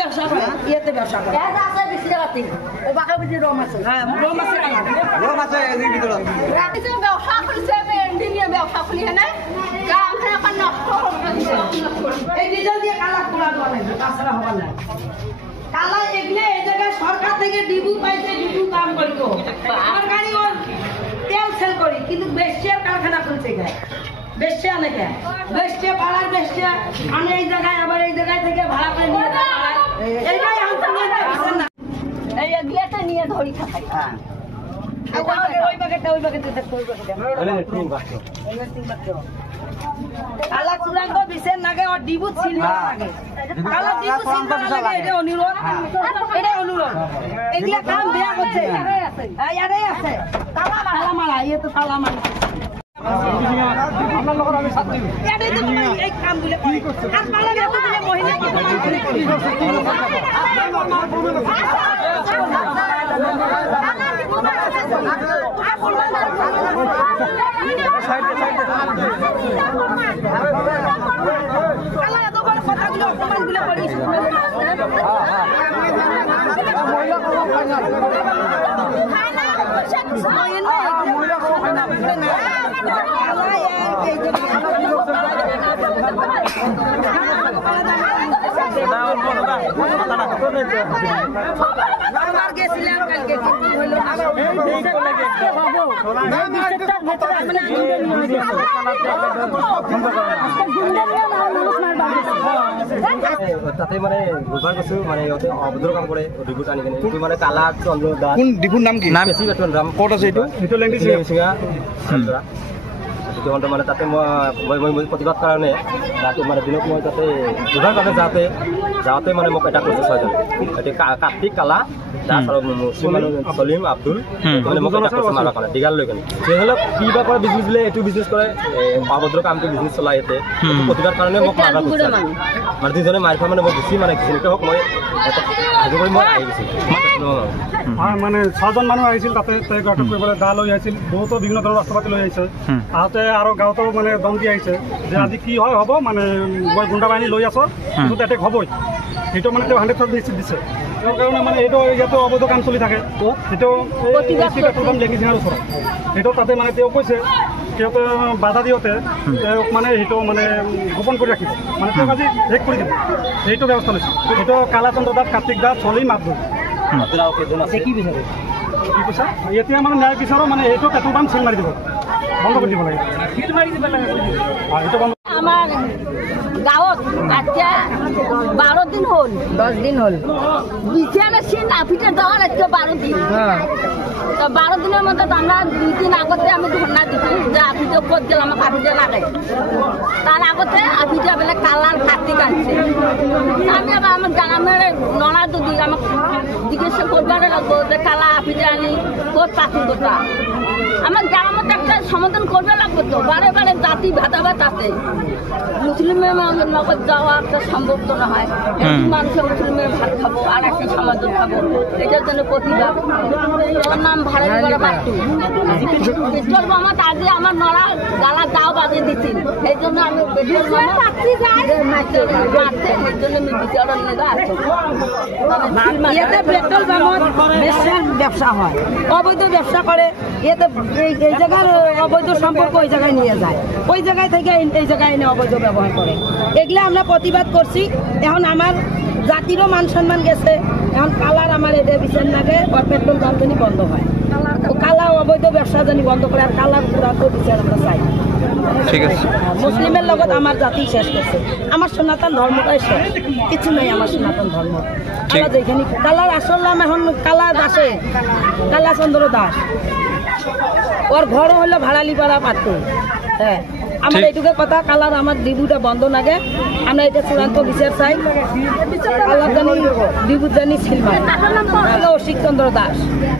ব্যবসা করে ইয়েতে ব্যবসা করে আছে বেশি রাতে ও বাকা বুঝি রম আছে হ্যাঁ রম আছে এদিকে ভিতরে কিছু ব্যবসা করছে ইঞ্জিনিয়ার ব্যবসা খুলি না কাম খানা কান নষ্ট এই ডিজেল দিয়ে কালা খোলা দোয়া নাই তাছাড়া হবে না কালা এগলে এই জায়গায় সরকার থেকে ডিবু পাইছে ডিবু কাম করতো সরকারি ওর তেল সেল করি কিন্তু বেশির কারখানা খুলছে গায় বেশি অনেকে বেশি পাড়ার বেশি আমি এই জায়গায় আবার এই জায়গায় থেকে ভাড়া করে নিয়ে যাই এইটাই আমি না এই এগলেতে নিয়ে ধরি খাই হ্যাঁ ওই বাকেটে দেখো ওই বাকেটে কালা চূড়াঙ্গ বিশের নাগে আর ডিবুত সিলভার লাগে কালা ডিবুত সিলভার লাগে এটা অনুরোধ এগুলা কাম বেয়া করছে ইয়ারে আছে কালা মারা ইয়ে তো কালা মারা আপনার লোকের আমি সাথ দিই এটা তো তুমি এই কাম গুলো আর পালা এত দিলে মহিলা কি সাইডে কালা এত বড় কথাগুলো অপমানগুলো করিস মহিলা কম খায় না তাতে মানে বুধবার গেছো মানে অভদ্র কাম করে ডিবুত আনি কেনে মানে কালা চন্দ্র দাস কোন ডিবুর নাম কি নাম বেশি বেতন নাম কত আছে এটা ল্যাঙ্গুয়েজ সিঙ্গা মানে তাতে মই প্ৰতিবাদ কাৰণে ৰাতি মানে দিনত মই তাতে বুধবাৰ কাৰণে যাওঁতে মানে মোক এটা কৈছে ছয়জন এতিয়া কাৰ্তিক কালা দাস আৰু মুছলিম সলিম আব্দুল মানে মোক এটা কৈছে মাৰা কাৰণে দীঘাল লৈ কেনে সেইহ'লে কিবা কৰে বিজনেছ বোলে এইটো বিজনেছ কৰে অভদ্ৰ কামটো বিজনেছ চলাই ইয়াতে প্ৰতিবাদ কাৰণে মোক মাৰা কৈছে মানে যিজনে মাৰি খোৱা মানে মই গুচি মানে যেনেকৈ হওক মই আজি কৰি মই আহি গৈছোঁ মানে 6জন মানুহ আহিছিল তাতে আটক কৰিবলৈ দা লৈ আহিছিল বহুতো বিভিন্ন ধৰণৰ ৰাস্তা পাতি লৈ আহিছে আহোঁতে আৰু গাঁৱতো মানে দম দি আহিছে যে আজি কি হয় হ'ব মানে মই গুণ্ডা বাহিনী লৈ আছোঁ কিন্তু এটেক হ'বই সেইটো মানে তেওঁ 100% নিশ্চিত দিছে তেওঁৰ কাৰণে মানে এইটো ইয়াতো অবৈধ কাম চলি থাকে সেইটো পেট্ৰল লেগিছিঙাৰ ওচৰত সেইটো তাতে মানে তেওঁ কৈছে সিহঁতে বাধা দিওঁতে তেওঁক মানে সেইটো মানে গোপন কৰি ৰাখিব মানে তেওঁক আজি শেষ কৰি দিব সেইটো ব্যৱস্থা লৈছে সেইটো কালাচন্দ্ৰ দাস কাৰ্তিক দাস সলিম আব্দুল কি বিচাৰে কি কৈছা এতিয়া মানে ন্যায় বিচাৰো মানে এইটো পেট্ৰল পাম্প চিল মাৰি দিব বন্ধ কৰি দিব লাগে আমাৰ গাঁৱত এতিয়া 12 দিন হল 10 দিন হল বিছানা সে নাফিতে দেওয়ার আজকে 12 দিন তো 12 দিনের মধ্যে আমরা 2 দিন আগতে আমি ধর্ণা দিছি যে আফিতে উপর গেলাম আমাকে আফিতে লাগাই তার আগতে আফিতে বলে কালার কার্তিক আনছে আমি আবার আমার গ্রামের নলা দুদি আমাকে জিজ্ঞাসা করবার লাগবো যে কালা আফিতে আনি কোট পাখি কোটা আমার গ্রামে একটা সমাধান করবে লাগবে তো বারে বারে জাতি ভেদাভেদ আছে মুসলিমের নগদ যাওয়া একটা সম্ভব তো না হয় মানুষের মুসলিমের ভাত খাবো আর একটা সমাধান খাবো এটার জন্য প্রতিবাদ ওর নাম ভাড়া বাট্টু পেট্রোল মামা তার দিয়ে আমার নড়া গালা দাও বাজে দিচ্ছি এই জন্য আমি পেট্রোল মামা মারতে এই জন্য আমি বিচারণ নেগা আছো এতে পেট্রোল মামার ব্যবসা হয় অবৈধ ব্যবসা করে এতে এই জায়গার অবৈধ সম্পর্ক ওই জায়গায় নিয়ে যায় ওই জায়গায় থেকে এই জায়গায় এনে অবৈধ ব্যবহার করে এগুলো আমরা প্রতিবাদ করছি এখন আমার জাতিরও মান সম্মান গেছে এখন কালার আমার এটা বিচার লাগে ওর পেট্রোল পাম্প জানি বন্ধ হয় কালা অবৈধ ব্যবসা জানি বন্ধ করে আর কালার পুরাতো বিচার আমরা চাই ঠিক আছে মুসলিমের লগত আমার জাতি শেষ করছে আমার সনাতন ধর্মটাই শেষ কিছু নেই আমার সনাতন ধর্ম কালা যেখানে কালার আসল নাম এখন কালা দাসে কালাচন্দ্র দাস ওর ঘর হলো ভাড়ালিপাড়া পাত্র হ্যাঁ আমার এইটুকু কথা কালার আমার ডিবুটা বন্ধ লাগে আমরা এটা চূড়ান্ত বিচার চাই কালার জানি ডিবু জানি সিলভার অশিকচন্দ্র দাস